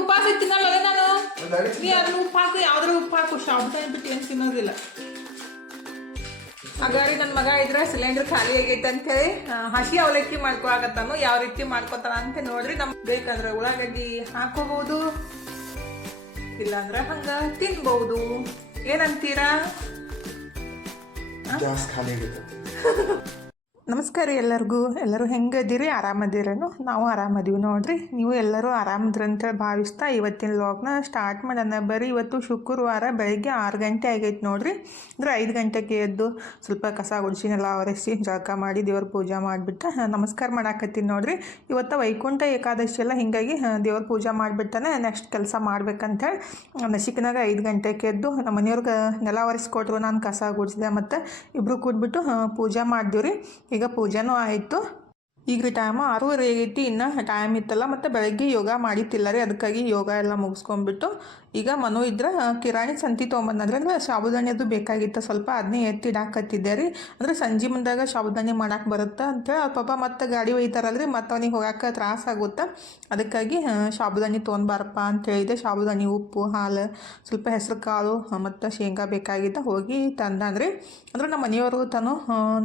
ಉಪವಾಸ ತಿನ್ನಲ್ಲ ನಾನು. ನೀ ಅದನ್ನ ಉಪ್ಪು ಹಾಕು, ಯಾವ್ದ್ರ ಉಪ್ಪು ಹಾಕು, ಶಾವ್ಗೆ ಬಿಟ್ಟು ಏನು ತಿನ್ನೋದಿಲ್ಲ. ಹಾಗಾಗಿ ನನ್ನ ಮಗ ಇದ್ರೆ ಸಿಲಿಂಡರ್ ಖಾಲಿ ಆಗೈತೆ ಅಂತೇಳಿ ಹಸಿ ಅವಲಕ್ಕಿ ಮಾಡ್ಕೊಳಕತ್ತಾನು. ಯಾವ ರೀತಿ ಮಾಡ್ಕೊತಾನ ಅಂತ ನೋಡ್ರಿ. ನಮ್ಗೆ ಬೇಕಾದ್ರೆ ಉಳ್ಳಾಗಡ್ಡಿ ಹಾಕೋಬಹುದು, ಇಲ್ಲಾಂದ್ರೆ ಹಂಗ ತಿನ್ಬಹುದು. ಏನಂತೀರಾ? ನಮಸ್ಕಾರ ಎಲ್ಲರಿಗೂ. ಎಲ್ಲರೂ ಹೆಂಗದಿರಿ? ಆರಾಮದಿರೇನು? ನಾವು ಆರಾಮದೀವಿ ನೋಡ್ರಿ. ನೀವು ಎಲ್ಲರೂ ಆರಾಮದ್ರಂತೇಳಿ ಭಾವಿಸ್ತಾ ಇವತ್ತಿನ ವ್ಲಾಗ್ನ ಸ್ಟಾರ್ಟ್ ಮಾಡೋಣ ಬರ್ರಿ. ಇವತ್ತು ಶುಕ್ರವಾರ ಬೆಳಗ್ಗೆ 6 ಗಂಟೆ ಆಗೈತೆ ನೋಡ್ರಿ. ಅಂದರೆ 5 ಗಂಟೆಗೆ ಎದ್ದು ಸ್ವಲ್ಪ ಕಸ ಗುಡಿಸಿನೆಲ್ಲ ಒರೆಸಿ ಜಳಕ ಮಾಡಿ ದೇವ್ರ ಪೂಜೆ ಮಾಡಿಬಿಟ್ಟು ನಮಸ್ಕಾರ ಮಾಡಾಕತ್ತೀನಿ ನೋಡ್ರಿ. ಇವತ್ತು ವೈಕುಂಠ ಏಕಾದಶಿ ಎಲ್ಲ, ಹೀಗಾಗಿ ದೇವ್ರ ಪೂಜೆ ಮಾಡಿಬಿಟ್ಟನೆ ನೆಕ್ಸ್ಟ್ ಕೆಲಸ ಮಾಡ್ಬೇಕಂತೇಳಿ ನಸಿಕಿನಾಗ 5 ಗಂಟೆಗೆ ಎದ್ದು ನಮ್ಮ ಮನೆಯವ್ರಿಗೆ ನೆಲ ಒರೆಸ್ಕೊಟ್ರು. ನಾನು ಕಸ ಗುಡಿಸಿದೆ ಮತ್ತು ಇಬ್ಬರು ಕೂಡ್ಬಿಟ್ಟು ಪೂಜೆ ಮಾಡಿದ್ವಿ. ಈಗ ಪೂಜೆನೂ ಆಯಿತು. ಈಗ ರೀ ಟೈಮು 6:30 ಆಗೈತಿ. ಇನ್ನು ಟೈಮ್ ಇತ್ತಲ್ಲ, ಮತ್ತು ಬೆಳಗ್ಗೆ ಯೋಗ ಮಾಡಿತ್ತಿಲ್ಲ ರೀ, ಅದಕ್ಕಾಗಿ ಯೋಗ ಎಲ್ಲ ಮುಗಿಸ್ಕೊಂಡ್ಬಿಟ್ಟು ಈಗ ಮನು ಇದ್ರೆ ಕಿರಾಣಿ ಸಂತಿ ತೊಗೊಂಬಂದ್ರೆ ಅಂದರೆ ಸಾಬುದಾಣಿದು ಬೇಕಾಗಿತ್ತು ಸ್ವಲ್ಪ, ಅದನ್ನೇ ಎತ್ತಿಡಾಕತ್ತಿದ್ದೆ ರೀ. ಅಂದರೆ ಸಂಜೆ ಮುಂದಾಗ ಸಾಬುದಾನಿ ಮಾಡಕ್ಕೆ ಬರುತ್ತೆ ಅಂತೇಳಿ ಅವ್ರ ಪಾಪ ಮತ್ತು ಗಾಡಿ ಒಯ್ತಾರಲ್ರಿ, ಮತ್ತು ಅವ್ನಿಗೆ ಹೋಗಕ್ಕೆ ತ್ರಾಸ ಆಗುತ್ತೆ. ಅದಕ್ಕಾಗಿ ಸಾಬುದಾನಿ ತೊಗೊಂಬಾರಪ್ಪ ಅಂತ ಹೇಳಿದೆ. ಸಾಬುದಾನಿ, ಉಪ್ಪು, ಹಾಲು, ಸ್ವಲ್ಪ ಹೆಸರು ಕಾಳು ಮತ್ತು ಶೇಂಗಾ ಬೇಕಾಗಿದ್ದ ಹೋಗಿ ತಂದನ್ರಿ. ಅಂದ್ರೆ ನಮ್ಮ ಮನೆಯವರು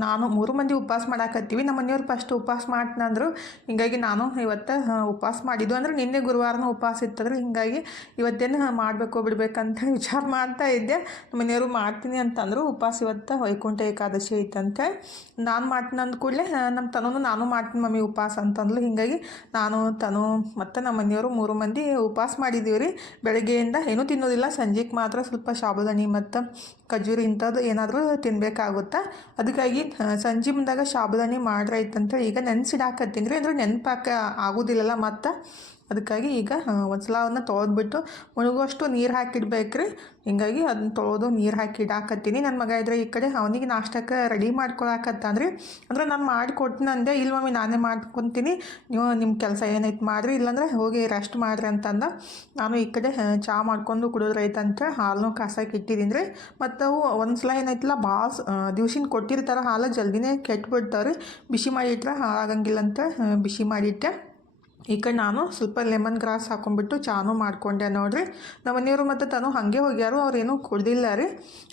ನಾನು 3 ಮಂದಿ ಉಪವಾಸ ಮಾಡಾಕತ್ತೀವಿ. ನಮ್ಮ ಮನೆಯವ್ರು ಫಸ್ಟ್ ಉಪವಾಸ ಮಾಡ್ತಂದ್ರು, ಹಿಂಗಾಗಿ ನಾನು ಇವತ್ತು ಉಪವಾಸ ಮಾಡಿದ್ದು. ಅಂದರೆ ನಿನ್ನೆ ಗುರುವಾರನೂ ಉಪವಾಸ ಇತ್ತಂದ್ರೆ, ಹಿಂಗಾಗಿ ಇವತ್ತೇನು ಮಾಡಬೇಕು ಬಿಡ್ಬೇಕಂತ ವಿಚಾರ ಮಾಡ್ತಾ ಇದ್ದೆ. ನಮ್ಮ ಮನೆಯವರು ಮಾಡ್ತೀನಿ ಅಂತಂದರು. ಉಪವಾಸ ಇವತ್ತು ವೈಕುಂಠ ಏಕಾದಶಿ ಐತಂತೆ. ನಾನು ಮಾಡ್ತೀನಿ ಅಂದ ಕೂಡಲೇ ನಮ್ಮ ನಾನು ಮಾಡ್ತೀನಿ ಮಮ್ಮಿ ಉಪವಾಸ ಅಂತಂದ್ಲು. ಹಿಂಗಾಗಿ ನಾನು ಮತ್ತು ನಮ್ಮ ಮನೆಯವರು 3 ಮಂದಿ ಉಪವಾಸ ಮಾಡಿದ್ದೀವಿ ರೀ. ಬೆಳಗ್ಗೆಯಿಂದ ಏನೂ ತಿನ್ನೋದಿಲ್ಲ, ಸಂಜೆಗೆ ಮಾತ್ರ ಸ್ವಲ್ಪ ಸಾಬುದಾನಿ ಮತ್ತು ಖಜೂರಿ ಇಂಥದ್ದು ಏನಾದರೂ ತಿನ್ನಬೇಕಾಗುತ್ತಾ. ಅದಕ್ಕಾಗಿ ಸಂಜೆ ಮುಂದಾಗ ಸಾಬುದಾನಿ ಮಾಡ್ರೈತಂತೇಳಿ ಈಗ ನೆನೆಸಿಡಾಕತ್ತೀನಿ ರೀ. ಅಂದರೆ ನೆನಪಾಕ ಆಗೋದಿಲ್ಲಲ್ಲ ಮತ್ತು, ಅದಕ್ಕಾಗಿ ಈಗ ಒಂದ್ಸಲವನ್ನು ತೊಳೆದ್ಬಿಟ್ಟು ಮುಳುಗುವಷ್ಟು ನೀರು ಹಾಕಿಡ್ಬೇಕ್ರಿ. ಹಿಂಗಾಗಿ ಅದನ್ನ ತೊಳೆದು ನೀರು ಹಾಕಿ ಇಡಾಕತ್ತೀನಿ. ನನ್ನ ಮಗ ಇದ್ರೆ ಈ ಕಡೆ ಅವನಿಗೆ ನಾಷ್ಟಕ್ಕೆ ರೆಡಿ ಮಾಡ್ಕೊಳಕತ್ತಾನ್ರಿ. ಅಂದ್ರೆ ನಾನು ಮಾಡಿಕೊಡ್ತೀನಿ ಅಂದೆ. ಇಲ್ಲ ಮಮ್ಮಿ ನಾನೇ ಮಾಡ್ಕೊತೀನಿ, ನೀವು ನಿಮ್ಮ ಕೆಲಸ ಏನೈತೆ ಮಾಡಿರಿ, ಇಲ್ಲಾಂದ್ರೆ ಹೋಗಿ ರೆಸ್ಟ್ ಮಾಡಿರಿ ಅಂತಂದ. ನಾನು ಈ ಕಡೆ ಚಹಾ ಮಾಡ್ಕೊಂಡು ಕುಡಿಯೋದ್ರೈತಂತ ಹಾಲನ್ನು ಕಾಸಕ್ಕೆ ಇಟ್ಟಿದ್ದೀನಿ ರೀ. ಮತ್ತು ಅವು ಒಂದ್ಸಲ ಏನೈತಿಲ್ಲ ಭಾಳ ದಿವ್ಸಿನ ಕೊಟ್ಟಿರ್ತಾರೆ ಹಾಲು, ಜಲ್ದಿನೇ ಕೆಟ್ಬಿಡ್ತಾವ್ರಿ. ಬಿಸಿ ಮಾಡಿಟ್ರೆ ಹಾಳಾಗಂಗಿಲ್ಲ ಅಂತ ಬಿಸಿ ಮಾಡಿಟ್ಟೆ. ಈ ಕಡೆ ನಾನು ಸ್ವಲ್ಪ ಲೆಮನ್ ಗ್ರಾಸ್ ಹಾಕೊಂಡ್ಬಿಟ್ಟು ಚಾನು ಮಾಡ್ಕೊಂಡೆ ನೋಡ್ರಿ. ನಮ್ಮ ಮನೆಯವರು ಮತ್ತು ಹಾಗೆ ಹೋಗ್ಯಾರು, ಅವ್ರೇನು ಕುಡ್ದಿಲ್ಲ ರೀ,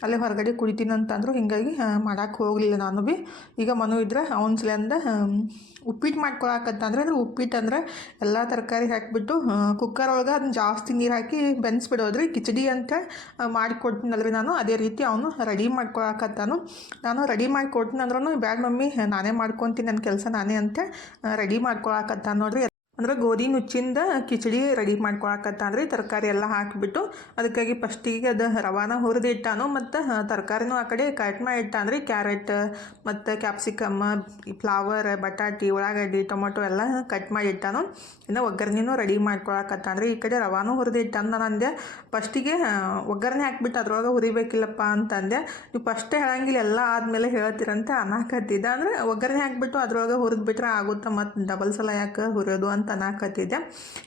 ಅಲ್ಲೇ ಹೊರಗಡೆ ಕುಡಿತೀನಿ ಅಂತಂದರು. ಹಿಂಗಾಗಿ ಮಾಡೋಕ್ಕೆ ಹೋಗಲಿಲ್ಲ ನಾನು ಭೀ. ಈಗ ಮನು ಇದ್ರೆ ಅವನ್ಸಲಿಂದ ಉಪ್ಪಿಟ್ಟು ಮಾಡ್ಕೊಳಕತ್ತಂದ್ರೆ, ಅಂದರೆ ಉಪ್ಪಿಟ್ಟು ಅಂದರೆ ಎಲ್ಲ ತರಕಾರಿ ಹಾಕಿಬಿಟ್ಟು ಕುಕ್ಕರ್ ಒಳಗೆ ಅದನ್ನ ಜಾಸ್ತಿ ನೀರು ಹಾಕಿ ಬೆನ್ಸ್ಬಿಡೋದ್ರಿ. ಕಿಚಡಿ ಅಂತ ಮಾಡಿಕೊಡ್ತೀನಲ್ರಿ ನಾನು, ಅದೇ ರೀತಿ ಅವನು ರೆಡಿ ಮಾಡ್ಕೊಳಕತ್ತಾನು. ನಾನು ರೆಡಿ ಮಾಡಿಕೊಡ್ತೀನಿ ಅಂದ್ರೂ ಬ್ಯಾಡ ಮಮ್ಮಿ ನಾನೇ ಮಾಡ್ಕೊತೀನಿ, ನನ್ನ ಕೆಲಸ ನಾನೇ ಅಂತ ರೆಡಿ ಮಾಡ್ಕೊಳಕತ್ತಾನ ನೋಡ್ರಿ. ಅಂದ್ರೆ ಗೋಧಿ ನುಚ್ಚಿಂದ ಕಿಚಡಿ ರೆಡಿ ಮಾಡ್ಕೊಳಕತ್ತಾನ್ರಿ, ತರಕಾರಿ ಎಲ್ಲ ಹಾಕಿಬಿಟ್ಟು. ಅದಕ್ಕಾಗಿ ಫಸ್ಟಿಗೆ ಅದು ರವಾನ ಹುರಿದು ಇಟ್ಟಾನು, ಮತ್ತು ತರಕಾರಿನೂ ಆ ಕಡೆ ಕಟ್ ಮಾಡಿ ಇಟ್ಟಾನ್ರಿ. ಕ್ಯಾರೆಟ್ ಮತ್ತು ಕ್ಯಾಪ್ಸಿಕಮ್, ಫ್ಲವರ್, ಬಟಾಟಿ, ಉಳ್ಳಾಗಡ್ಡಿ, ಟೊಮೊಟೊ ಎಲ್ಲ ಕಟ್ ಮಾಡಿ ಇಟ್ಟಾನು. ಇನ್ನು ಒಗ್ಗರಣೆನೂ ರೆಡಿ ಮಾಡ್ಕೊಳಕತ್ತಾನ್ರಿ. ಈ ಕಡೆ ರವಾನೂ ಹುರಿದು ಇಟ್ಟಾನು. ನಾನು ಅಂದೆ ಫಸ್ಟಿಗೆ ಒಗ್ಗರಣೆ ಹಾಕ್ಬಿಟ್ಟು ಅದ್ರೊಳಗೆ ಹುರಿಬೇಕಿಲ್ಲಪ್ಪ ಅಂತಂದೆ. ನೀವು ಫಸ್ಟೇ ಹೇಳಂಗಿಲ್ಲ, ಎಲ್ಲ ಆದಮೇಲೆ ಹೇಳ್ತೀರಂತ ಅನ್ನಕತ್ತಿದ್ದೆ. ಅಂದರೆ ಒಗ್ಗರಣೆ ಹಾಕ್ಬಿಟ್ಟು ಅದ್ರೊಳಗೆ ಹುರಿದ್ಬಿಟ್ರೆ ಆಗುತ್ತೆ, ಮತ್ತು ಡಬಲ್ ಸಲ ಯಾಕೆ ಹುರಿಯೋದು ಅಂತ ಅನ್ನಕತ್ತಿದ್ದೆ.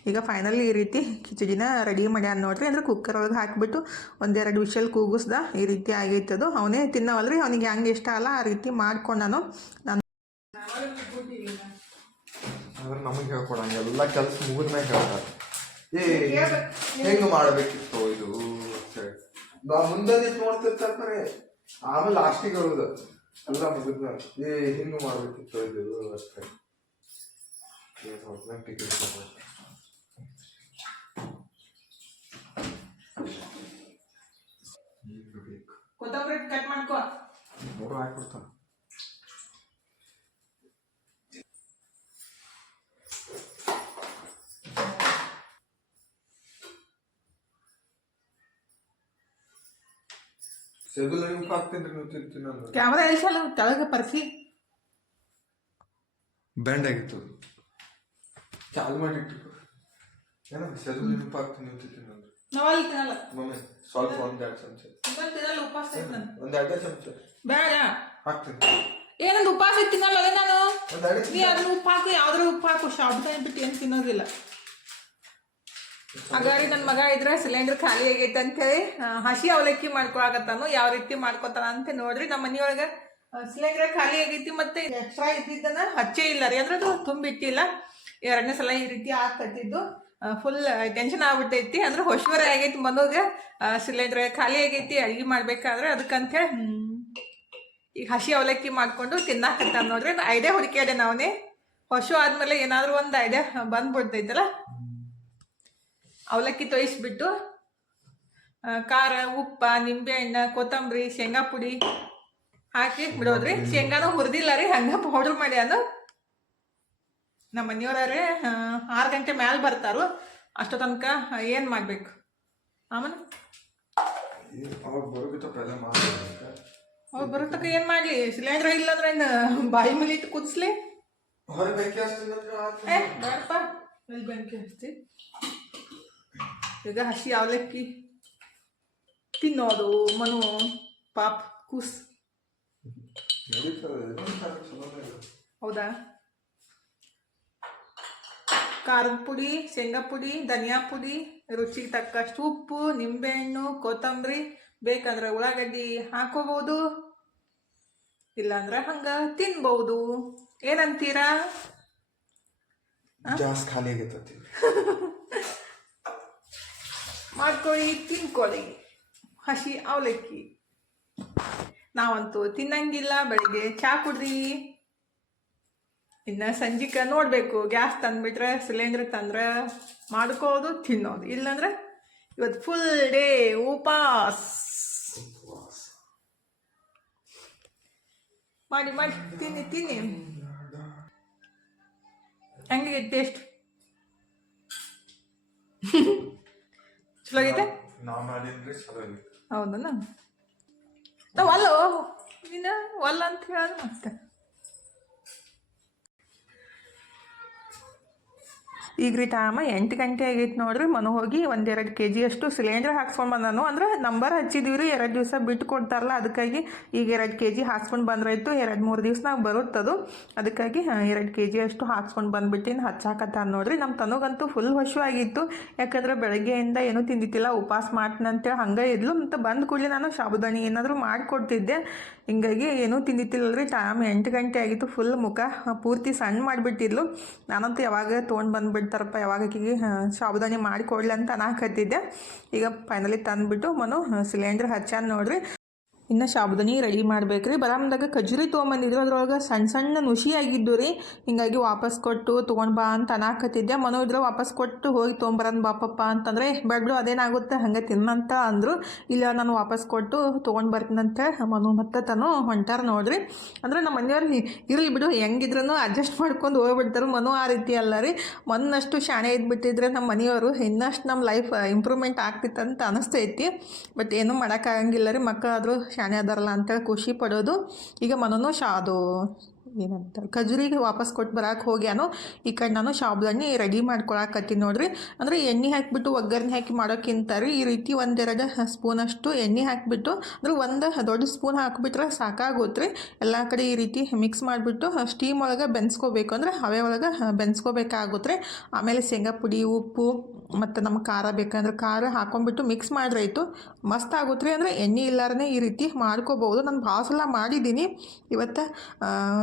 ಈಗ ಫೈನಲಿ ಈ ರೀತಿ ಕಿಚಡಿನ ರೆಡಿ ಮಾಡ್ಯಾನ ನೋಡ್ರಿ. ಅಂದರೆ ಕುಕ್ಕರ್ ಒಳಗೆ ಹಾಕಿಬಿಟ್ಟು 1-2 ವಿಷಲ್ ಕೂಗಿಸ್ದ. ಈ ರೀತಿ ಆಗೈತದು. ಅವನೇ ತಿನ್ನವಲ್ರಿ, ಅವನಿಗೆ ಹೆಂಗೆ ಇಷ್ಟ ಅಲ್ಲ ಆ ರೀತಿ ಮಾಡ್ಕೊಂಡನು. ನಾನು ನಮಗೆ ಹೇಳ್ಕೊಡಂಗ ಎಲ್ಲ ಕೆಲಸ ಮುಗಿದ್ಮ್ಯಾಗ ಹೇಳ್ತಾರೆ, ಹೆಂಗೆ ಮಾಡಬೇಕಿತ್ತು ಇದು ಮುಂದೆ ನೋಡ್ತಿರ್ತಾರೆ. ಆಮೇಲೆ ಲಾಸ್ಟಿಗೆ ಹೇಳುದು ಎಲ್ಲ ಮುಗಿದ್ನ ಹಿಂಗೆ ಮಾಡಬೇಕಿತ್ತು ಇದು ಅಷ್ಟೇ. ಕೊತ್ತಂಬರಿ ಕಟ್ ಮಾಡ್ಕೋ, ನೋಡು ಹಾಕ್ಬಿಡ್ತಾನ. ಸೆದುಲ ಉಪ್ಪು ಹಾಕ್ತಿದ್ರಿ ನೀವು ತಿಂತೀನಿ ಅಂದ್ರೆ ಕ್ಯಾಮ್ರಾ ಎಲ್ಸಲ್ಲ ಕೆಳಗೆ ಪರ್ಸಿ ಬ್ಯಾಂಡ್ ಆಗಿತ್ತು. ಚಾಲು ಮಾಡಿಟ್ಟು ಏನಂತ ಸೆದುಲ ಉಪ್ಪು ಹಾಕ್ತೀನಿ ನೀವು ತಿಂತೀನಿ ಅಂದ್ರೆ ನಾವಲ್ಲಿ ತಿನ್ನಲ್ಲ ಮಮ್ಮಿ. ಸ್ವಲ್ಪ 1-2 ಚಮಚ ತಿನ್ನಲ್ಲ, ಉಪವಾಸ ಐತೆ ನಾನು. 1-2 ಚಮಚ ಬೇಡ ಹಾಕ್ತೀನಿ. ಏನಂದು ಉಪವಾಸ ತಿನ್ನಲ್ಲ ನಾನು. ನೀ ಅದನ್ನ ಉಪ್ಪು ಹಾಕು, ಯಾವ್ದ್ರ ಉಪ್ಪು ಹಾಕು, ಶಾಬ್ದಾನಿ ಬಿಟ್ಟು ಏನು ತಿನ್ನೋದಿಲ್ಲ. ಹಾಗಾಗಿ ನನ್ನ ಮಗ ಇದ್ರೆ ಸಿಲಿಂಡರ್ ಖಾಲಿ ಆಗೈತೆ ಅಂತೇಳಿ ಹಸಿ ಅವಲಕ್ಕಿ ಮಾಡ್ಕೊಳಕತ್ತಾನು. ಯಾವ ರೀತಿ ಮಾಡ್ಕೊತಾನ ಅಂತ ನೋಡ್ರಿ. ನಮ್ಮ ಮನೆಯೊಳಗೆ ಸಿಲಿಂಡರ್ ಖಾಲಿ ಆಗೈತಿ, ಮತ್ತೆ ಎಕ್ಸ್ಟ್ರಾ ಇದ್ದಿದ್ದನ್ನ ಹಚ್ಚೇ ಇಲ್ಲ ರೀ. ಅಂದ್ರೆ ಅದು ತುಂಬಿಟ್ಟಿಲ್ಲ. 2ನೇ ಸಲ ಈ ರೀತಿ ಹಾಕತ್ತಿದ್ದು. ಫುಲ್ ಟೆನ್ಷನ್ ಆಗ್ಬಿಟ್ಟೈತಿ ಅಂದ್ರೆ ಹೊಶುವರೆ ಆಗೈತಿ ಮನೋಗೆ. ಸಿಲಿಂಡ್ರ್ ಖಾಲಿ ಆಗೈತಿ ಅಡ್ಗೆ ಮಾಡ್ಬೇಕಾದ್ರೆ ಅದಕ್ಕಂತೇಳಿ ಈಗ ಹಸಿ ಅವಲಕ್ಕಿ ಮಾಡ್ಕೊಂಡು ತಿನ್ನಾಕತ್ತ ನೋಡ್ರಿ. ಐಡಿಯಾ ಹುಡುಕ್ಯಾಡೆ ನಾವನೇ ಹೊಶು ಆದ್ಮೇಲೆ ಏನಾದರೂ ಒಂದು ಐಡಿಯಾ ಬಂದ್ಬಿಡ್ತೈತಲ್ಲ. ಅವಲಕ್ಕಿ ತೊಯಿಸ್ಬಿಟ್ಟು ಖಾರ, ಉಪ್ಪ, ನಿಂಬೆಹಣ್ಣು, ಕೊತ್ತಂಬರಿ, ಶೇಂಗಾ ಪುಡಿ ಹಾಕಿ ಬಿಡೋದ್ರಿ. ಶೇಂಗಾನು ಹುರಿದಿಲ್ಲ ರೀ, ಹಂಗೆ ಪೌಡ್ರ್ ಮಾಡ್ಯಾನು. ನಮ್ಮ ಮನೆಯವ್ರೇ 6 ಗಂಟೆ ಮ್ಯಾಲೆ ಬರ್ತಾರೋ ಅಷ್ಟೋ ತನಕ ಏನು ಮಾಡಬೇಕು ಆಮೇಲೆ ಅವಾಗ ಬರೋಗಿತ್ತ ಪೆಲ್ಲ ಮಾಡ್ಬೇಕು. ಅವ್ರು ಬರೋ ತನಕ ಏನು ಮಾಡಲಿ? ಸಿಲಿಂಡ್ರ್ ಇಲ್ಲಂದ್ರೆ ಏನು ಬಾಯಿ ಮೇಲೆ ಇಟ್ಟು ಕುದಿಸ್ಲಿ? ಹೊರ ಬೆಂಕಿ ಹಚ್ತಿದ್ರೆ ಬೇಡಪ್ಪ, ಇಲ್ಲಿ ಬೆಂಕಿ ಹಚ್ತಿ. ಈಗ ಹಸಿ ಅವಲಕ್ಕಿ ತಿನ್ನೋದು ಮನು ಪಾಪ್ ಕೂಸ್. ಹೌದಾ? ಖಾರದ ಪುಡಿ, ಶೇಂಗಾ ಪುಡಿ, ಧನಿಯಾ ಪುಡಿ, ರುಚಿಗೆ ತಕ್ಕಷ್ಟು ಉಪ್ಪು, ನಿಂಬೆಹಣ್ಣು, ಕೊತ್ತಂಬರಿ, ಬೇಕಂದ್ರೆ ಉಳ್ಳಾಗಡ್ಡಿ ಹಾಕೋಬಹುದು, ಇಲ್ಲಾಂದ್ರೆ ಹಂಗ ತಿನ್ಬಹುದು. ಏನಂತೀರಾ? ಗ್ಯಾಸ್ ಖಾಲಿ ಆಗೈತಿ. ಮಾಡ್ಕೊಳ್ಳಿ, ತಿನ್ಕೊಳ್ಳಿ ಹಸಿ ಅವಲಕ್ಕಿ. ನಾವಂತೂ ತಿನ್ನಂಗಿಲ್ಲ. ಬೆಳಿಗ್ಗೆ ಚಾ ಕುಡ್ದಿ, ಇನ್ನು ಸಂಜಿಕ ನೋಡಬೇಕು. ಗ್ಯಾಸ್ ತಂದುಬಿಟ್ರೆ ಸಿಲಿಂಡ್ರ್ ತಂದ್ರೆ ಮಾಡ್ಕೋದು, ತಿನ್ನೋದು. ಇಲ್ಲಾಂದ್ರೆ ಇವತ್ತು ಫುಲ್ ಡೇ ಉಪವಾಸ ಮಾಡಿ ಮಾಡಿ ತಿನ್ನಿ ತಿನ್ನಿ. ಹೆಂಗಿದೆ ಟೇಸ್ಟ್? ಚಲೋ ಆಗೈತೆ? ನಾವು ಮಾಡಿದ್ರೆ ಚಲೋ ಆಗೈತೆ. ಹೌದನ? ನಾವು ಅಲ್ಲೋ ನೀನು ಒಲ್ಲ ಅಂತ ಹೇಳೋದು ಮತ್ತೆ. ಈಗ ರೀ ಟೈಮ 8 ಗಂಟೆ ಆಗೈತೆ ನೋಡ್ರಿ. ಮನು ಹೋಗಿ 1-2 kg ಅಷ್ಟು ಸಿಲಿಂಡ್ರ್ ಹಾಕ್ಸ್ಕೊಂಡು ಬಂದಾನು. ಅಂದ್ರೆ ನಂಬರ್ ಹಚ್ಚಿದೀವಿ ರೀ, 2 ದಿವಸ ಬಿಟ್ಟು ಕೊಡ್ತಾರಲ್ಲ, ಅದಕ್ಕಾಗಿ ಈಗ 2 kg ಹಾಕ್ಸ್ಕೊಂಡು ಬಂದ್ರಾಯ್ತು. 2-3 ದಿವ್ಸನಾಗ ಬರುತ್ತದು. ಅದಕ್ಕಾಗಿ 2 kg ಅಷ್ಟು ಹಾಕ್ಸ್ಕೊಂಡು ಬಂದ್ಬಿಟ್ಟಿನಿ. ಹಚ್ಚಾಕತ್ತ ನೋಡ್ರಿ. ನಮ್ಮ ತನಗಂತೂ ಫುಲ್ ಹಶು ಆಗಿತ್ತು. ಯಾಕಂದ್ರೆ ಬೆಳಗ್ಗೆಯಿಂದ ಏನೂ ತಿಂದಿತ್ತಿಲ್ಲ, ಉಪವಾಸ ಮಾಡ್ತೀನಂತೇಳಿ ಹಂಗೆ ಇದ್ಲು. ಮತ್ತು ಬಂದ ಕೂಡಲೇ ನಾನು ಸಾಬುದಾನಿ ಏನಾದರೂ ಮಾಡಿಕೊಡ್ತಿದ್ದೆ. ಹಿಂಗಾಗಿ ಏನೂ ತಿಂದಿತ್ತಿಲ್ಲರಿ. ಟೈಮ್ 8 ಗಂಟೆ ಆಗಿತ್ತು. ಫುಲ್ ಮುಖ ಪೂರ್ತಿ ಸಣ್ಣ ಮಾಡಿಬಿಟ್ಟಿದ್ಲು. ನಾನಂತೂ ಯಾವಾಗ ತೊಗೊಂಡು ಬಂದುಬಿಡ್ತಾರಪ್ಪ, ಯಾವಾಗ ಆಕಿಗೆ ಸಾಬುದಾನಿ ಮಾಡಿಕೊಡ್ಲಿ ಅಂತ ಅನ್ನಾಕತ್ತಿದ್ದೆ. ಈಗ ಫೈನಲಿ ತಂದುಬಿಟ್ಟು ಮನು ಸಿಲಿಂಡ್ರ್ ಹಚ್ಚಾನ ನೋಡ್ರಿ. ಇನ್ನು ಸಾಬುದಾನಿ ರೆಡಿ ಮಾಡ್ಬೇಕ್ರಿ. ಬರಾಮದಾಗ ಖಜೂರಿ ತೊಗೊಂಬಂದಿದ್ರು, ಅದ್ರೊಳಗೆ ಸಣ್ಣ ಸಣ್ಣ ನುಷಿ ಆಗಿದ್ದು ರೀ. ಹಿಂಗಾಗಿ ವಾಪಸ್ ಕೊಟ್ಟು ತೊಗೊಂಡು ಬಾ ಅಂತ ಅನ್ನಾಕತ್ತಿದ್ದೆ. ಮನು ಇದ್ರೆ ವಾಪಸ್ ಕೊಟ್ಟು ಹೋಗಿ ತೊಗೊಂಬರನ್ ಬಾಪಪ್ಪ ಅಂತಂದರೆ, ಬೇಡ್ಬಿಡು ಅದೇನಾಗುತ್ತೆ ಹಂಗೆ ತಿನ್ನಂತ ಅಂದರು. ಇಲ್ಲ ನಾನು ವಾಪಸ್ ಕೊಟ್ಟು ತೊಗೊಂಡು ಬರ್ತೀನಂತ ಮನು ಮತ್ತು ತನು ಹೊಂಟಾರ ನೋಡ್ರಿ. ಅಂದ್ರೆ ನಮ್ಮ ಮನೆಯವ್ರು ಇರಲಿ ಬಿಡು, ಹೆಂಗಿದ್ರೂ ಅಡ್ಜಸ್ಟ್ ಮಾಡ್ಕೊಂಡು ಹೋಗ್ಬಿಡ್ತಾರೆ. ಮನು ಆ ರೀತಿ ಅಲ್ಲ ರೀ. ಮೊನ್ನಷ್ಟು ಶಾಣೆ ಇದ್ಬಿಟ್ಟಿದ್ರೆ ನಮ್ಮ ಮನೆಯವರು ಇನ್ನಷ್ಟು ನಮ್ಮ ಲೈಫ್ ಇಂಪ್ರೂವ್ಮೆಂಟ್ ಆಗ್ತಿತ್ತಂತ ಅನಿಸ್ತೈತಿ. ಬಟ್ ಏನೂ ಮಾಡೋಕ್ಕಾಗಂಗಿಲ್ಲ ರೀ, ಮಕ್ಕಳಾದರೂ ಶಾಣೆ ಅದಾರಲ್ಲ ಅಂತೇಳಿ ಖುಷಿ ಪಡೋದು. ಈಗ ಮನೂ ಅದು ಏನಂತಾರೆ ಖಜೂರಿಗೆ ವಾಪಸ್ ಕೊಟ್ಟು ಬರಕ್ಕೆ ಹೋಗ್ಯಾನು. ಈ ಕಡೆ ನಾನು ಸಾಬುದಾನಿ ರೆಡಿ ಮಾಡ್ಕೊಳಕತ್ತೀನಿ ನೋಡ್ರಿ. ಅಂದರೆ ಎಣ್ಣೆ ಹಾಕಿಬಿಟ್ಟು ಒಗ್ಗರಣೆ ಹಾಕಿ ಮಾಡೋಕ್ಕಿಂತ ರೀ ಈ ರೀತಿ 1-2 ಸ್ಪೂನಷ್ಟು ಎಣ್ಣೆ ಹಾಕಿಬಿಟ್ಟು, ಅಂದ್ರೆ 1 ದೊಡ್ಡ ಸ್ಪೂನ್ ಹಾಕಿಬಿಟ್ರೆ ಸಾಕಾಗುತ್ತೆ. ಎಲ್ಲ ಕಡೆ ಈ ರೀತಿ ಮಿಕ್ಸ್ ಮಾಡಿಬಿಟ್ಟು ಸ್ಟೀಮ್ ಒಳಗೆ ಬೆನ್ಸ್ಕೋಬೇಕು, ಅಂದರೆ ಹವೆ ಒಳಗೆ ಬೆನ್ಸ್ಕೋಬೇಕಾಗುತ್ತೆ. ಆಮೇಲೆ ಶೇಂಗಾ ಪುಡಿ, ಉಪ್ಪು ಮತ್ತು ನಮ್ಮ ಖಾರ ಬೇಕಂದ್ರೆ ಖಾರ ಹಾಕೊಂಡ್ಬಿಟ್ಟು ಮಿಕ್ಸ್ ಮಾಡ್ರಾಯ್ತು. ಮಸ್ತ್ ಆಗುತ್ತೆ. ಅಂದರೆ ಎಣ್ಣೆ ಇಲ್ಲಾರನೇ ಈ ರೀತಿ ಮಾಡ್ಕೋಬೋದು. ನಾನು ಭಾಳ ಸಲ ಮಾಡಿದ್ದೀನಿ. ಇವತ್ತು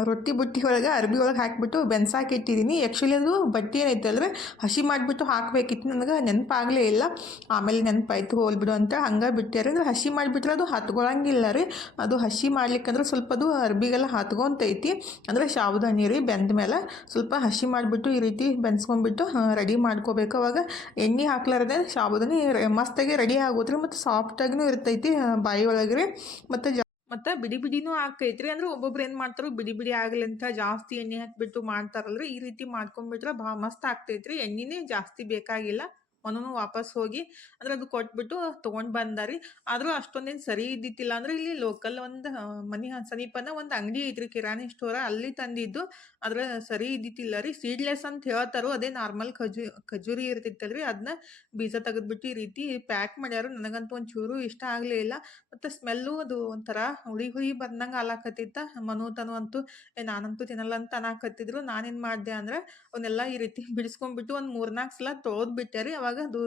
ರೊಟ್ಟಿ ಬುಟ್ಟಿ ಒಳಗೆ ಅರ್ಬಿ ಒಳಗೆ ಹಾಕಿಬಿಟ್ಟು ಬೆನ್ಸಾಕಿಟ್ಟಿದ್ದೀನಿ. ಆ್ಯಕ್ಚುಲಿ ಅದು ಬಟ್ಟೆ ಏನೈತೆ ಅಂದರೆ ಹಸಿ ಮಾಡಿಬಿಟ್ಟು ಹಾಕಬೇಕಿತ್ತು, ನನಗೆ ನೆನಪಾಗಲೇ ಇಲ್ಲ. ಆಮೇಲೆ ನೆನಪಾಯ್ತು ಹೋಲ್ಬಿಡು ಅಂತ ಹಂಗೆ ಬಿಟ್ಟಾರೆ. ಅಂದರೆ ಹಸಿ ಮಾಡಿಬಿಟ್ರೆ ಅದು ಹತ್ಕೊಳಂಗಿಲ್ಲ ರೀ. ಅದು ಹಸಿ ಮಾಡ್ಲಿಕ್ಕಂದ್ರೆ ಸ್ವಲ್ಪ ಅದು ಅರ್ಬಿಗೆಲ್ಲ ಹತ್ಕೊಂತೈತಿ. ಅಂದರೆ ಸಾಬುದಾನಿ ರೀ ಬೆಂದ ಮೇಲೆ ಸ್ವಲ್ಪ ಹಸಿ ಮಾಡಿಬಿಟ್ಟು ಈ ರೀತಿ ಬೆನ್ಸ್ಕೊಂಡ್ಬಿಟ್ಟು ರೆಡಿ ಮಾಡ್ಕೋಬೇಕು. ಅವಾಗ ಎಣ್ಣೆ ಹಾಕ್ಲಾರ್ದೆ ಸಾಬುದಾನಿ ಮಸ್ತಾಗಿ ರೆಡಿ ಆಗೋದ್ರಿ. ಮತ್ತು ಸಾಫ್ಟಾಗಿನೂ ಇರ್ತೈತಿ ಬಾಯಿ ಒಳಗೆ. ಮತ್ತು ಬಿಡಿ ಬಿಡಿನೂ ಆಕೈತ್ರಿ. ಅಂದ್ರೆ ಒಬ್ಬೊಬ್ರು ಏನು ಮಾಡ್ತಾರೋ ಬಿಡಿ ಬಿಡಿ ಆಗಲಿ ಅಂತ ಜಾಸ್ತಿ ಎಣ್ಣೆ ಹಾಕಿಬಿಟ್ಟು ಮಾಡ್ತಾರಲ್ರಿ. ಈ ರೀತಿ ಮಾಡ್ಕೊಂಡ್ಬಿಟ್ರೆ ಭಾಳ ಮಸ್ತ್ ಆಗ್ತೈತ್ರಿ. ಎಣ್ಣೆನೇ ಜಾಸ್ತಿ ಬೇಕಾಗಿಲ್ಲ. ಮನೂ ವಾಪಸ್ ಹೋಗಿ ಅಂದ್ರೆ ಅದು ಕೊಟ್ಬಿಟ್ಟು ತೊಗೊಂಡು ಬಂದಾರಿ. ಆದರೂ ಅಷ್ಟೊಂದೇನು ಸರಿ ಇದ್ದಿತ್ತಿಲ್ಲ. ಅಂದರೆ ಇಲ್ಲಿ ಲೋಕಲ್ ಒಂದು ಮನೆ ಸಮೀಪನ ಒಂದು ಅಂಗಡಿ ಐತ್ರಿ, ಕಿರಾಣಿ ಸ್ಟೋರ, ಅಲ್ಲಿ ತಂದಿದ್ದು. ಆದ್ರೆ ಸರಿ ಇದ್ದಿತ್ತಿಲ್ಲ ರೀ. ಸೀಡ್ಲೆಸ್ ಅಂತ ಹೇಳ್ತಾರೋ, ಅದೇ ನಾರ್ಮಲ್ ಖಜೂರಿ ಇರ್ತಿತ್ತಲ್ರಿ, ಅದನ್ನ ಬೀಜ ತೆಗೆದ್ಬಿಟ್ಟು ಈ ರೀತಿ ಪ್ಯಾಕ್ ಮಾಡ್ಯಾರು. ನನಗಂತೂ ಒಂಚೂರು ಇಷ್ಟ ಆಗಲೇ ಇಲ್ಲ. ಮತ್ತು ಸ್ಮೆಲ್ಲು ಅದು ಒಂಥರ ಹುಳಿ ಬಂದಂಗೆ ಆಲಾಕತ್ತಿತ್ತ. ಮನು ತನು ಅಂತೂ ನಾನಂತೂ ತಿನ್ನಲ್ಲ ಅಂತ ಅನ್ನಾಕತ್ತಿದ್ರು. ನಾನೇನು ಮಾಡಿದೆ ಅಂದರೆ ಅವನ್ನೆಲ್ಲ ಈ ರೀತಿ ಬಿಡಿಸ್ಕೊಂಡ್ಬಿಟ್ಟು ಒಂದು 3-4 ಸಲ ತೊಳೆದ್ಬಿಟ್ಟೆ ರೀ. ಅವಾಗ ಅದು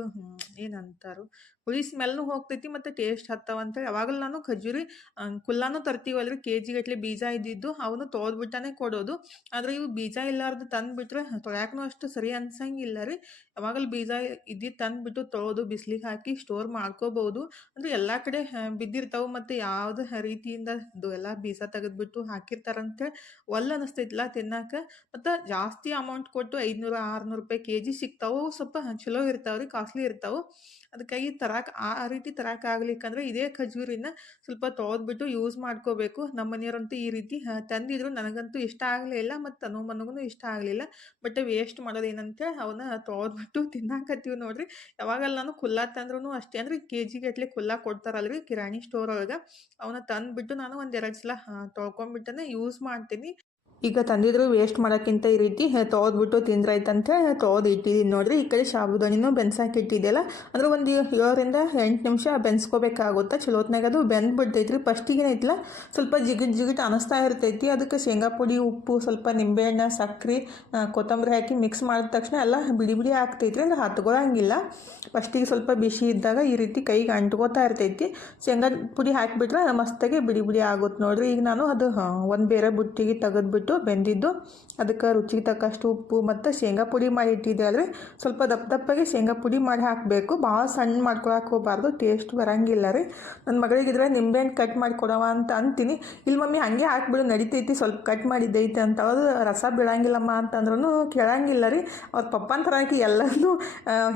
ಏನಂತಾರು ಹುಳಿ ಸ್ಮೆಲ್ನು ಹೋಗ್ತೈತಿ ಮತ್ತು ಟೇಸ್ಟ್ ಹತ್ತವ ಅಂತೇಳಿ ಯಾವಾಗಲೂ ನಾನು ಖಜೂರಿ ಕುಲ್ಲಾನು ತರ್ತೀವಲ್ರಿ ಕೆ ಜಿ ಗಟ್ಟಲೆ ಬೀಜ ಇದ್ದಿದ್ದು ಅವನು ತೊಳೆದ್ಬಿಟ್ಟನೆ ಕೊಡೋದು. ಆದರೆ ಇವು ಬೀಜ ಇಲ್ಲಾರ್ದು ತಂದುಬಿಟ್ರೆ ತೊಳ್ಯಾಕೂ ಅಷ್ಟು ಸರಿ ಅನ್ಸಂಗಿಲ್ಲ ರೀ. ಯಾವಾಗಲೂ ಬೀಜ ಇದ್ದಿದ್ದು ತಂದುಬಿಟ್ಟು ತೊಳೆದು ಬಿಸಿಲಿಗೆ ಹಾಕಿ ಸ್ಟೋರ್ ಮಾಡ್ಕೋಬೋದು. ಅಂದರೆ ಎಲ್ಲ ಕಡೆ ಬಿದ್ದಿರ್ತಾವೆ ಮತ್ತು ಯಾವುದೇ ರೀತಿಯಿಂದ ಎಲ್ಲ ಬೀಜ ತೆಗೆದ್ಬಿಟ್ಟು ಹಾಕಿರ್ತಾರಂತೇಳಿ ಒಲ್ಲೆ ಅನ್ನಿಸ್ತೈತಿಲ್ಲ ತಿನ್ನಕ್ಕೆ. ಮತ್ತು ಜಾಸ್ತಿ ಅಮೌಂಟ್ ಕೊಟ್ಟು 500-600 ರೂಪಾಯಿ ಕೆ ಜಿ ಸಿಗ್ತಾವೆ. ಸ್ವಲ್ಪ ಚಲೋ ಇರ್ತಾವೆ ರೀ, ಕಾಸ್ಟ್ಲಿ ಇರ್ತಾವೆ. ಅದಕ್ಕಾಗಿ ತರಕ್ಕೆ ಆ ರೀತಿ ತರಕ್ಕಾಗ್ಲಿಕ್ಕಂದ್ರೆ ಇದೇ ಖಜೂರಿನ ಸ್ವಲ್ಪ ತೊಳೆದ್ಬಿಟ್ಟು ಯೂಸ್ ಮಾಡ್ಕೋಬೇಕು. ನಮ್ಮ ಮನೆಯವ್ರಂತೂ ಈ ರೀತಿ ತಂದಿದ್ರು. ನನಗಂತೂ ಇಷ್ಟ ಆಗಲೇ ಇಲ್ಲ ಮತ್ತು ತನ್ನ ಮನಗೂ ಇಷ್ಟ ಆಗಲಿಲ್ಲ. ಬಟ್ ವೇಸ್ಟ್ ಮಾಡೋದೇನಂತೇಳಿ ಅವನ್ನ ತೊಳೆದ್ಬಿಟ್ಟು ತಿನ್ನಾಕತ್ತೀವಿ ನೋಡ್ರಿ. ಯಾವಾಗಲ್ಲ ನಾನು ಕುಲ್ಲ ತಂದ್ರೂ ಅಷ್ಟೇ ಅಂದ್ರೆ ಕೆ ಜಿ ಗಟ್ಟಲೆ ಕುಲ್ಲ ಕೊಡ್ತಾರಲ್ರಿ ಕಿರಾಣಿ ಸ್ಟೋರ್ ಒಳಗೆ, ಅವನ್ನ ತಂದುಬಿಟ್ಟು ನಾನು 1-2 ಸಲ ತೊಳ್ಕೊಂಬಿಟ್ಟನೆ ಯೂಸ್ ಮಾಡ್ತೀನಿ. ಈಗ ತಂದಿದ್ರು ವೇಸ್ಟ್ ಮಾಡೋಕ್ಕಿಂತ ಈ ರೀತಿ ತೊಳೆದ್ಬಿಟ್ಟು ತಿಂದ್ರಾಯ್ತಂತ ತೊಳೆದು ಇಟ್ಟಿದ್ದೀನಿ ನೋಡ್ರಿ. ಈ ಕಡೆ ಸಾಬುದಾನಿನೂ ಬೆನ್ಸಾಕಿ ಇಟ್ಟಿದ್ದೆಲ್ಲ ಅಂದ್ರೆ ಒಂದು 7-8 ನಿಮಿಷ ಬೆನ್ಸ್ಕೋಬೇಕಾಗುತ್ತೆ. ಚಲೋತ್ನಾಗ ಅದು ಬೆಂದ್ಬಿಡ್ತೈತ್ರಿ. ಫಸ್ಟಿಗೆ ಐತಿಲ್ಲ ಸ್ವಲ್ಪ ಜಿಗಿಟ್ ಅನಿಸ್ತಾ ಇರ್ತೈತಿ. ಅದಕ್ಕೆ ಶೇಂಗಾ ಪುಡಿ, ಉಪ್ಪು, ಸ್ವಲ್ಪ ನಿಂಬೆಹಣ್ಣು, ಸಕ್ಕರೆ, ಕೊತ್ತಂಬರಿ ಹಾಕಿ ಮಿಕ್ಸ್ ಮಾಡಿದ ತಕ್ಷಣ ಎಲ್ಲ ಬಿಡಿ ಆಗ್ತೈತ್ರಿ. ಅಂದ್ರೆ ಹತ್ಕೊಳ್ಳೋಂಗಿಲ್ಲ. ಫಸ್ಟಿಗೆ ಸ್ವಲ್ಪ ಬಿಸಿ ಇದ್ದಾಗ ಈ ರೀತಿ ಕೈಗೆ ಅಂಟ್ಕೋತಾ ಇರ್ತೈತಿ. ಶೇಂಗಾ ಪುಡಿ ಹಾಕಿಬಿಟ್ರೆ ಮಸ್ತಾಗಿ ಬಿಡಿ ಆಗುತ್ತೆ ನೋಡ್ರಿ. ಈಗ ನಾನು ಅದು ಒಂದು ಬೇರೆ ಬುಟ್ಟಿಗೆ ತೆಗೆದ್ಬಿಟ್ಟು ಬೆಂದಿದ್ದು ಅದಕ್ಕೆ ರುಚಿಗೆ ತಕ್ಕಷ್ಟು ಉಪ್ಪು ಮತ್ತು ಶೇಂಗಾ ಪುಡಿ ಮಾಡಿ ಇಟ್ಟಿದ್ದೆ ಅಲ್ರಿ. ಸ್ವಲ್ಪ ದಪ್ಪಗೆ ಶೇಂಗಾ ಪುಡಿ ಮಾಡಿ ಹಾಕಬೇಕು. ಭಾಳ ಸಣ್ಣ ಮಾಡ್ಕೊಳಕ್ಕೆ ಹೋಗಬಾರ್ದು, ಟೇಸ್ಟ್ ಬರೋಂಗಿಲ್ಲ ರೀ. ನನ್ನ ಮಗಳಿಗಿದ್ರೆ ನಿಂಬೆಹಣ್ಣು ಕಟ್ ಮಾಡಿ ಕೊಡವ ಅಂತ ಅಂತೀನಿ. ಇಲ್ಲಿ ಮಮ್ಮಿ ಹಾಗೆ ಹಾಕ್ಬಿಡು ನಡಿತೈತಿ, ಸ್ವಲ್ಪ ಕಟ್ ಮಾಡಿದ್ದೈತೆ ಅಂತ. ಅದು ರಸ ಬೀಳಂಗಿಲ್ಲಮ್ಮ ಅಂತಂದ್ರೂ ಕೇಳಂಗಿಲ್ಲ ರೀ. ಅವ್ರ ಪಪ್ಪನ ಥರಕ್ಕೆ ಎಲ್ಲನೂ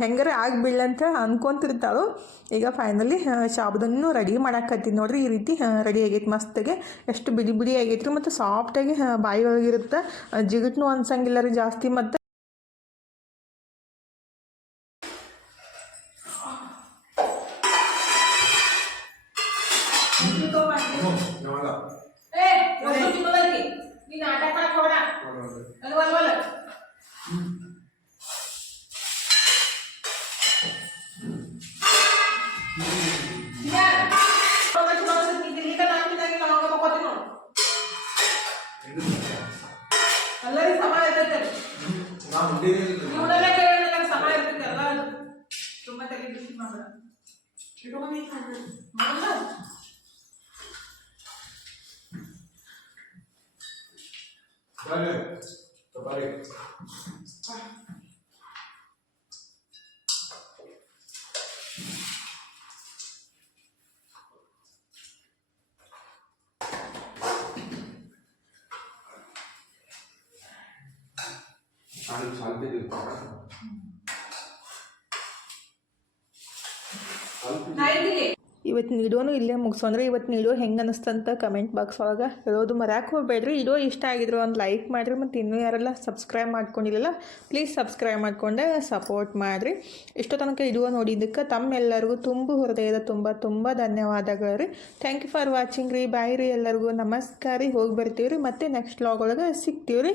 ಹೆಂಗಾರೆ ಆಗಿಬಿಡ್ಲಂತ ಅನ್ಕೊಂತಿರ್ತಾಳು. ಈಗ ಫೈನಲಿ ಸಾಬುದಾನಿನೂ ರೆಡಿ ಮಾಡಾಕತ್ತೀನಿ ನೋಡ್ರಿ. ಈ ರೀತಿ ರೆಡಿ ಆಗೈತೆ ಮಸ್ತಾಗೆ. ಎಷ್ಟು ಬಿಡಿ ಆಗೈತೆ ರೀ ಮತ್ತು ಸಾಫ್ಟಾಗಿ ಬಾಯಿ ಒಳಗಿರುತ್ತೆ. ಜಿಗಿಟ್ನು ಅನ್ಸಂಗಿಲ್ಲ ರೀ ಜಾಸ್ತಿ. ಮತ್ತು ಎಲ್ಲರಿಗೂ ಸಮ ಇರ್ತೈತೆ. ಇವಳೆಲ್ಲ ಕೇಳಿದ್ರೆ ನಂಗೆ ಸಮ ಇರ್ತೈತೆ ಎಲ್ಲ. ತುಂಬ ತಲೆ ಬಿಸಿ ಮಾಡೋಣ. ಇವತ್ತಿನ ವಿಡಿಯೋನು ಇಲ್ಲೇ ಮುಗಿಸೋಂದ್ರೆ ಇವತ್ತಿನ ವಿಡಿಯೋ ಹೆಂಗೆ ಅನ್ನಿಸ್ತಂತ ಕಮೆಂಟ್ ಬಾಕ್ಸ್ ಒಳಗೆ ಹೇಳೋದು ಮರ್ಯಾಕೆ ಹೋಗ್ಬೇಡ್ರಿ. ವಿಡಿಯೋ ಇಷ್ಟ ಆಗಿದ್ರು ಒಂದು ಲೈಕ್ ಮಾಡಿರಿ. ಮತ್ತು ಇನ್ನೂ ಯಾರೆಲ್ಲ ಸಬ್ಸ್ಕ್ರೈಬ್ ಮಾಡ್ಕೊಂಡಿಲ್ಲ ಪ್ಲೀಸ್ ಸಬ್ಸ್ಕ್ರೈಬ್ ಮಾಡಿಕೊಂಡೆ ಸಪೋರ್ಟ್ ಮಾಡಿರಿ. ಇಷ್ಟೋ ತನಕ ವಿಡಿಯೋ ನೋಡಿದ್ದಕ್ಕೆ ತಮ್ಮೆಲ್ಲರಿಗೂ ಹೃದಯದ ತುಂಬ ಧನ್ಯವಾದಗಳು ರೀ. ಥ್ಯಾಂಕ್ ಯು ಫಾರ್ ವಾಚಿಂಗ್ ರೀ. ಬಾಯ್ ರೀ ಎಲ್ಲರಿಗೂ. ನಮಸ್ಕಾರ ರೀ. ಹೋಗಿ ಬರ್ತೀವಿ ರೀ. ಮತ್ತೆ ನೆಕ್ಸ್ಟ್ ವ್ಲಾಗ್ ಒಳಗೆ ಸಿಗ್ತೀವಿ ರೀ.